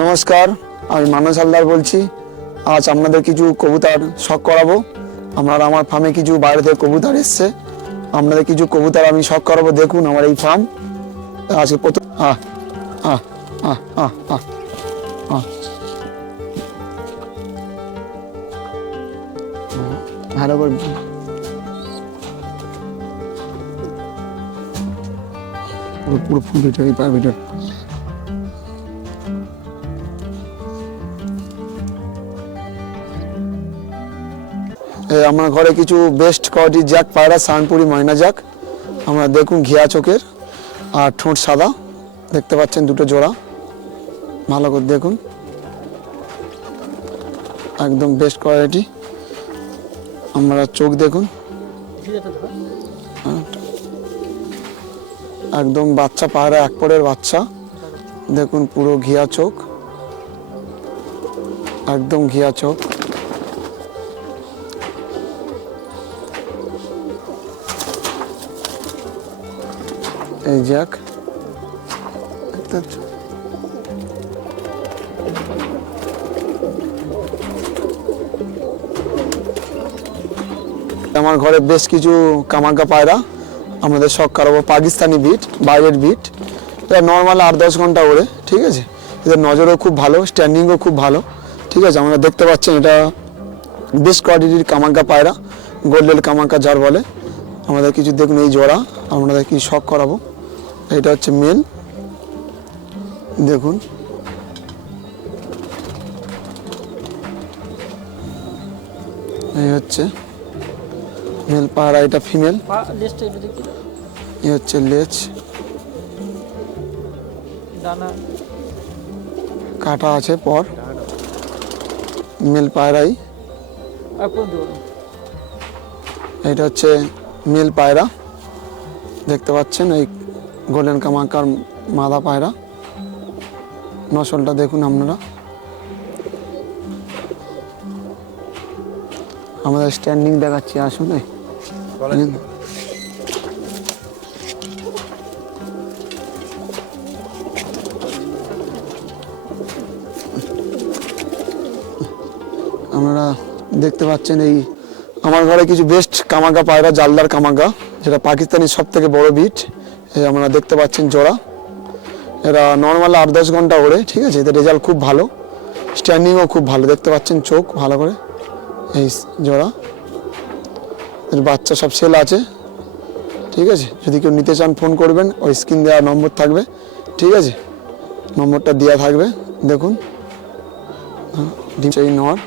নমস্কার, আমি মানস হালদার বলছি। আজ আপনাদের কিছু কবুতর শখ করাবো। আমার ফার্মে কিছু বাইরে থেকে কবুতর এসছে, আপনাদের কিছু কবুতর আমি শখ করাবো। দেখুন আমার এই ফার্ম। আজকে প্রথম ভালো করে পুরো পুরো ফুল ভিডিও, এই পার ভিডিও। আমার ঘরে কিছু বেস্ট কোয়ালিটি জ্যাক পায়রা, সানপুরি ময়না জ্যাক। আমরা দেখুন ঘিয়া চোখের আর ঠোঁট সাদা, দেখতে পাচ্ছেন দুটো জোড়া। ভালো করে দেখুন, একদম বেস্ট কোয়ালিটি। আমরা চোখ দেখুন, একদম বাচ্চা পায়রা, এক পরের বাচ্চা। দেখুন পুরো ঘিয়া চোখ, একদম ঘিয়া চোখ। এই জ্যাক আমার ঘরে বেশ কিছু কামাকা পায়রা আমাদের শখ করাবো। পাকিস্তানি বিট, বাইরের বিট। এটা নর্মাল 8-10 ঘন্টা ওড়ে, ঠিক আছে। এদের নজরও খুব ভালো, স্ট্যান্ডিংও খুব ভালো, ঠিক আছে। আমরা দেখতে পাচ্ছেন এটা বেস্ট কোয়ালিটির কামাকা পায়রা, গোল্ডেন কামাকা যার বলে। আমাদের কিছু দেখুন এই জোড়া আপনাদের কি শখ করাবো। এটা হচ্ছে মেল, দেখুন। এই হচ্ছে মেল পায়রা, এটা ফিমেল। এই হচ্ছে লেজ, কাটা আছে পর। মেল পায়রাই, এটা হচ্ছে মেল পায়রা, দেখতে পাচ্ছেন। এই গোল্ডেন কামাকার মাদা পায়রা, নসলটা দেখুন আপনারা। আমাদের স্ট্যান্ডিং দেখাচ্ছি, আসুন। আপনারা দেখতে পাচ্ছেন এই আমার ঘরে কিছু বেস্ট কামাকা পায়রা, জালদার কামাকা, যেটা পাকিস্তানি সব থেকে বড় বিট। এই আপনারা দেখতে পাচ্ছেন জোড়া। এরা নর্মাল 8-10 ঘন্টা ওড়ে, ঠিক আছে। এদের রেজাল্ট খুব ভালো, স্ট্যান্ডিংও খুব ভালো, দেখতে পাচ্ছেন চোখ ভালো করে। এই জোড়া, এর বাচ্চা সব সেল আছে, ঠিক আছে। যদি কেউ নিতে চান ফোন করবেন, ওই স্ক্রিন দেওয়া নম্বর থাকবে, ঠিক আছে। নম্বরটা দেওয়া থাকবে, দেখুন। এই নর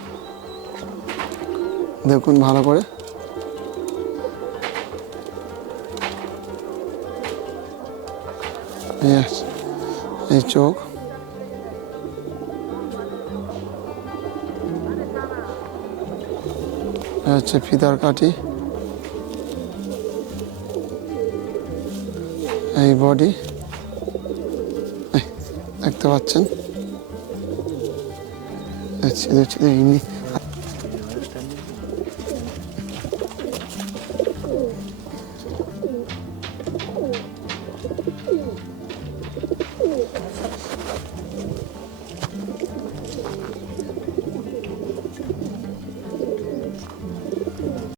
দেখুন ভালো করে। এই চোখ, হচ্ছে ফিদার কাঠি, এই বডি দেখতে পাচ্ছেন।